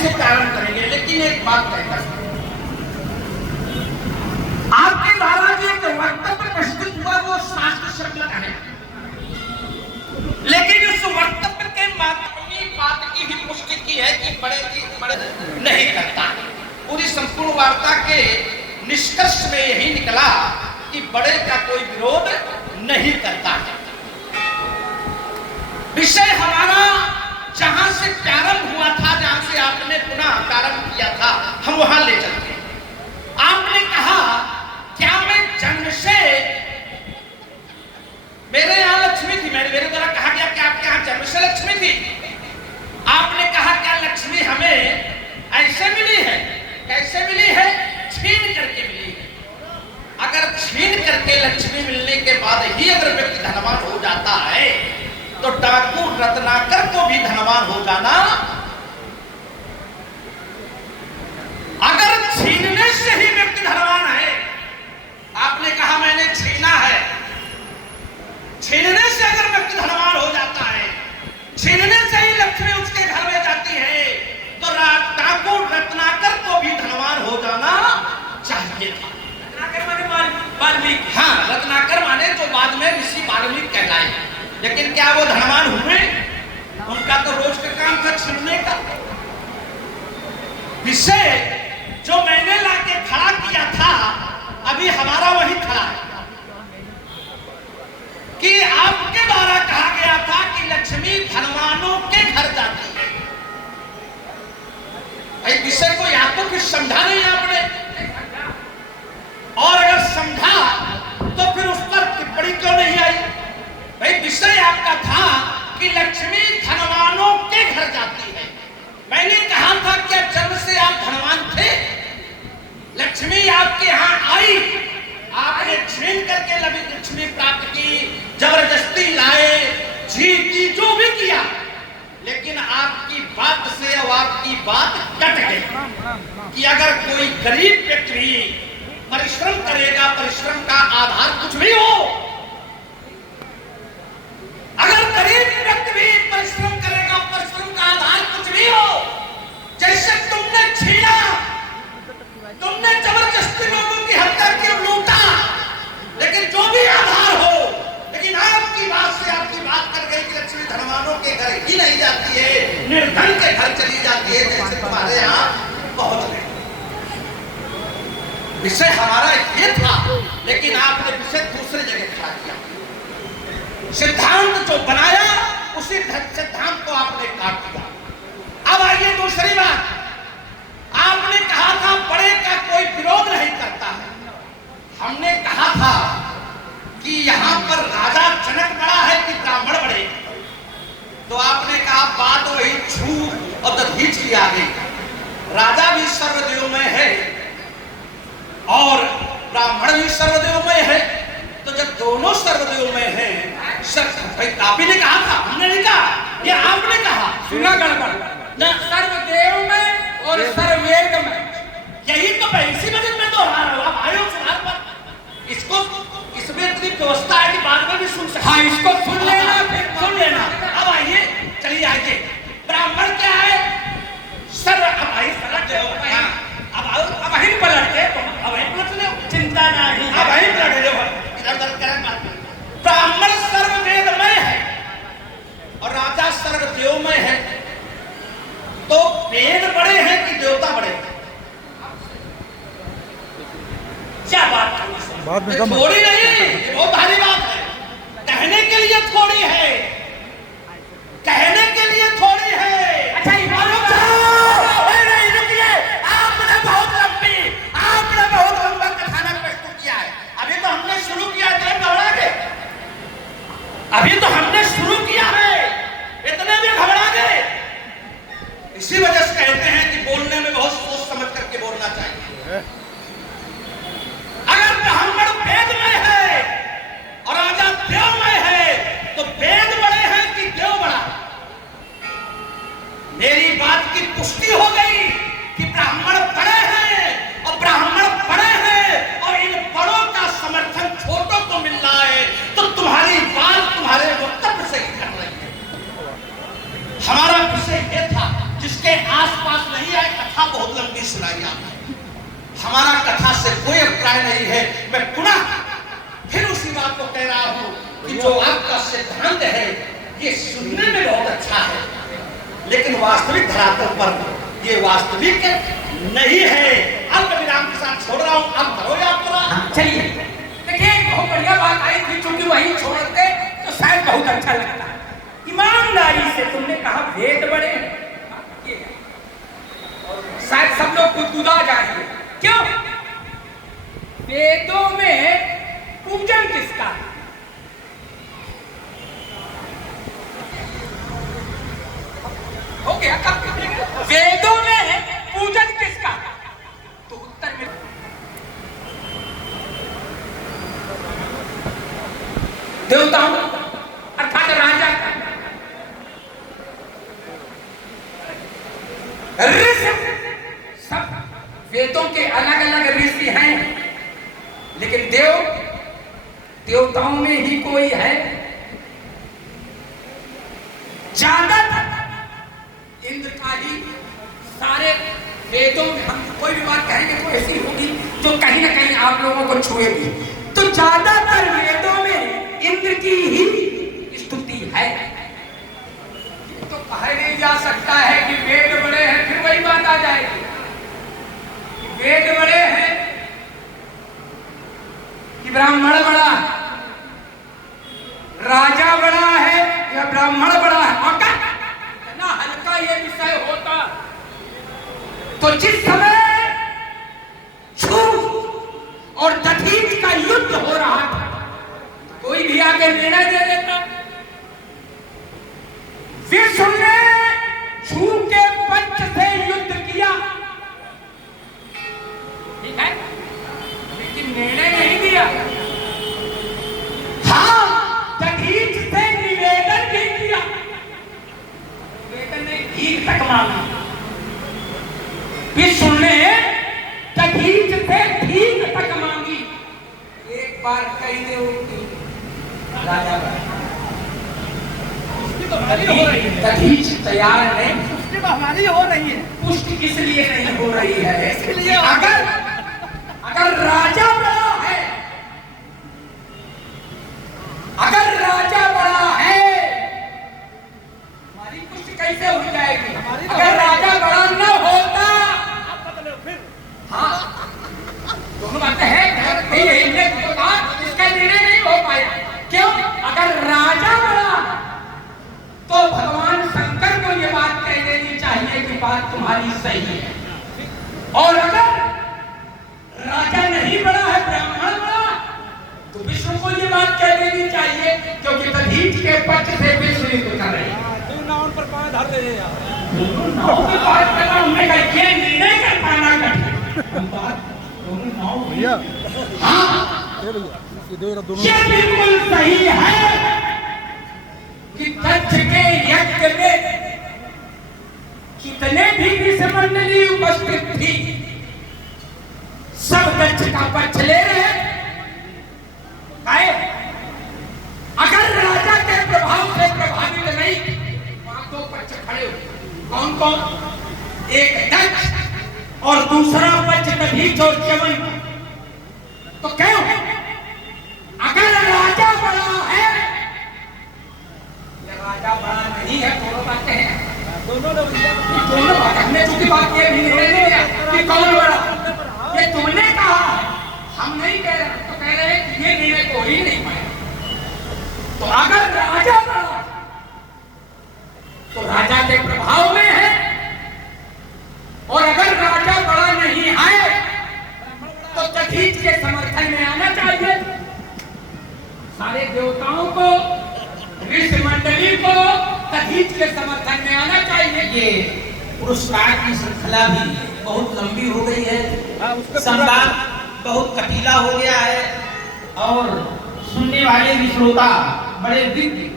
से प्रारंभ करेंगे, लेकिन एक बात कहकर आपके द्वारा जो एक वक्तव्य प्रस्तुत हुआ वो शास्त्र सम्मत है, लेकिन उस वक्तव्य के माध्यम बात की ही पुष्टि की है कि बड़े नहीं करता। पूरी संपूर्ण वार्ता के निष्कर्ष में यही निकला कि बड़े का कोई विरोध नहीं करता है। विषय हमारा जहां से प्रारंभ हुआ था, जहां से आपने पुनः प्रारंभ किया था, हम वहां ले चलते हैं। आपने कहा क्या मैं जन्म से, मेरे यहां लक्ष्मी थी, मेरे द्वारा कहा गया कि आपके यहां जन्म से लक्ष्मी थी। आपने कहा क्या लक्ष्मी हमें ऐसे मिली है? कैसे मिली है? छीन करके मिली है। अगर छीन करके लक्ष्मी मिलने के बाद ही अगर व्यक्ति धनवान हो जाता है तो डाकू रत्नाकर को भी धनवान हो जाना, अगर छीनने से ही व्यक्ति धनवान है, आपने कहा मैंने छीना है, छीनने से अगर व्यक्ति धनवान हो जाता है, छीनने से ही लक्ष्मी उसके घर में जाती है, तो डाकू रत्नाकर को भी धनवान हो जाना चाहिए था। रत्नाकर माने वाल्मीकि, हाँ, रत्नाकर माने जो बाद में ऋषि वाल्मीकि कहलाए। लेकिन क्या वो धनवान हुए? उनका तो रोज का काम था छीनने का। विषय जो मैंने लाके खड़ा किया था अभी हमारा वही खड़ा है कि आपके द्वारा कहा गया था कि लक्ष्मी धनवानों के घर जाती है। इस विषय को या तो फिर समझा नहीं आपने, और अगर समझा तो फिर उस पर टिप्पणी क्यों नहीं आई? भाई विषय आपका था कि लक्ष्मी धनवानों के घर जाती है। मैंने कहा था क्या जन्म से आप धनवान थे? लक्ष्मी आपके यहाँ आई, आपने छीन करके लक्ष्मी प्राप्त की, जबरदस्ती लाए, जीती, जो भी किया, लेकिन आपकी बात से अब आपकी बात कट गई कि अगर कोई गरीब व्यक्ति परिश्रम करेगा, परिश्रम का आधार कुछ भी हो, अगर गरीब व्यक्ति भी परिश्रम करेगा, परिश्रम का आधार कुछ भी हो, जैसे तुमने छीना, तुमने जबरदस्ती लोगों की हत्या की, लूटा, लेकिन जो भी आधार हो, लेकिन आपकी बात से आपकी बात कर गई कि लक्ष्मी धनवानों के घर ही नहीं जाती है, निर्धन के घर चली जाती है, जैसे तुम्हारे यहाँ पहुंच गए। विषय हमारा ये था, लेकिन आपने विषय दूसरी जगह खड़ा किया। सिद्धांत जो बनाया उसी सिद्धांत को आपने काट दिया। अब आइए दूसरी बात, आपने कहा था बड़े का कोई विरोध नहीं करता है। हमने कहा था कि यहां पर राजा जनक बड़ा है कि ब्राह्मण बड़े, तो आपने कहा बात वही छू और दधीच की आ गई। राजा भी सर्वदेवमय है और ब्राह्मण भी सर्वदेवमय है, तो जब दोनों सर्वदेवमय हैं, आप ही ने कहा था, हमने नहीं कहा, ये आपने कहा। सुना गड़बड़ न सर्वदेवमय और सर्ववेदमय, यही तो मैं इसी वजह में दोहरा रहा हूं। आप आए हो सुधार पर, इसको इसमें इतनी व्यवस्था है कि बाद में भी सुन सकते। हाँ, इसको सुन लेना, फिर सुन लेना। अब आइए, चलिए आइए, ब्राह्मण क्या है? सर्व, अब आइए पलट जाओ, अब आओ, अब वहीं पलट के, अब वहीं पलट लो, चिंता नहीं, अब वहीं पलट जाओ, इधर उधर करें बात। ब्राह्मण सर्ववेदमय है और राजा सर्वदेवमय है, तो वेद बड़े हैं कि देवता बड़े हैं? क्या बात है? थोड़ी नहीं, बहुत भारी बात है। कहने के लिए थोड़ी है, कहने के लिए थोड़ी है। अच्छा, आपने बहुत लंबा कथानक प्रस्तुत किया है। अभी तो हमने शुरू किया है, घबरा गए। अभी तो हमने शुरू किया है, इतने में घबरा गए। इसी वजह से कहते हैं कि बोलने में बहुत सोच समझ करके बोलना चाहिए। अगर ब्राह्मण वेदमय है और राजा देवमय है, तो वेद बड़े हैं कि देव बड़ा? मेरी बात की पुष्टि हो गई कि ब्राह्मण बड़े हैं और ब्राह्मण बड़े हैं, और इन बड़ों का समर्थन छोटों को मिल रहा है, तो तुम्हारी बात तुम्हारे वक्तव्य से ही कर रही है। हमारा विषय यह था जिसके आसपास में नहीं आए, कथा बहुत लंबी सुनाई आपने। हमारा कथा से कोई अभिप्राय नहीं है। मैं पुनः फिर उसी बात को कह रहा हूं कि जो आपका सिद्धांत है ये सुनने में बहुत अच्छा है, लेकिन वास्तविक धरातल पर ये वास्तविक नहीं है। अल्प विराम के साथ छोड़ रहा हूं, अब करो यात्रा। चलिए देखिए, बहुत बढ़िया बात आई थी, क्योंकि वही छोड़ते तो शायद बहुत अच्छा लगता। ईमानदारी से तुमने कहा वेद बड़े हैं, शायद सब लोग गुदगुदा जाएंगे। क्यों? वेदों में पूजन किसका है? हो गया कब? वेदों में पूजन किसका है? तो उत्तर में देवताओं अर्थात राजा का। ऋषि सब वेदों के अलग अलग ऋषि हैं, लेकिन देवताओं में ही कोई है। ज्यादातर इंद्र का ही सारे वेदों में, हम कोई भी बात कहेंगे तो ऐसी होगी जो कहीं ना कहीं आप लोगों को छुएगी। तो ज्यादातर वेदों में इंद्र की ही स्तुति है। तो कहा नहीं जा सकता है कि वेद बड़े हैं, फिर वही बात आ जाएगी। वेद बड़े हैं कि ब्राह्मण बड़ा है, राजा बड़ा है या ब्राह्मण बड़ा है? और इतना हल्का ये विषय होता तो जिस समय छूत और दधीच का युद्ध हो रहा था, कोई भी आके निर्णय दे देता। विष्णु ने छू के पंच से युद्ध किया, ठीक है, लेकिन निर्णय नहीं दिया। हाँ, दधीच से निवेदन भी किया, निवेदन नहीं, भीख तक मांगा। विष्णु ने दधीच से भीख तक मांगी। एक बार कही दे उनकी राजा दधीच तैयार नहीं, पुष्टि तो हमारी हो रही है। पुष्टि किस लिए नहीं हो रही है? इसलिए अगर राजा बड़ा है, अगर राजा बड़ा है, हमारी पुष्टि कैसे हो जाएगी? अगर राजा बड़ा न होता, हाँ, दोनों बातें हैं, इसका निर्णय नहीं हो पाया। क्यों? अगर राजा बड़ा तो भगवान शंकर को ये बात कह देनी चाहिए कि बात तुम्हारी सही है। और अगर राजा नहीं बड़ा है, ब्राह्मण बड़ा, तो विष्णु को ये बात कह देनी चाहिए, क्योंकि दधीच के पक्ष से विष्णु युद्ध कर रहे हैं। नाव पर पांव धर दे यार। नाव पे बात करना, हमने कहा ये निर्णय कर पाना कठिन। भैया, हाँ, ये भैया, ये दोनों ये बिल्कुल सही है कि दक्ष के यज्ञ में कितने भी ऋषिमंडली उपस्थित थी, सब दक्ष का पक्ष ले रहे हैं। अगर राजा के प्रभाव से प्रभावित नहीं, वहां दो पक्ष खड़े हुए। कौन कौन? एक दक्ष और दूसरा पक्ष दधीच और च्यवन। तो क्यों? अगर राजा बड़ा है, राजा बड़ा नहीं है, दोनों बातें हैं। दोनों बात हमने चूंकि बात ये भी निर्णय नहीं दिया कि कौन बड़ा, ये तुमने कहा, हम नहीं कह रहे। तो कह रहे हैं कि ये निर्णय को ही नहीं पाया। तो अगर राजा बड़ा तो राजा के प्रभाव में है, और अगर राजा बड़ा नहीं है तो दधीच के समर्थन में आना चाहिए। सारे देवताओं को, ऋषि मंडली को दधीच के समर्थन में आना चाहिए। ये पुरस्कार की श्रृंखला भी बहुत लंबी हो गई है, संवाद बहुत कटीला हो गया है, और सुनने वाले भी श्रोता बड़े विज्ञ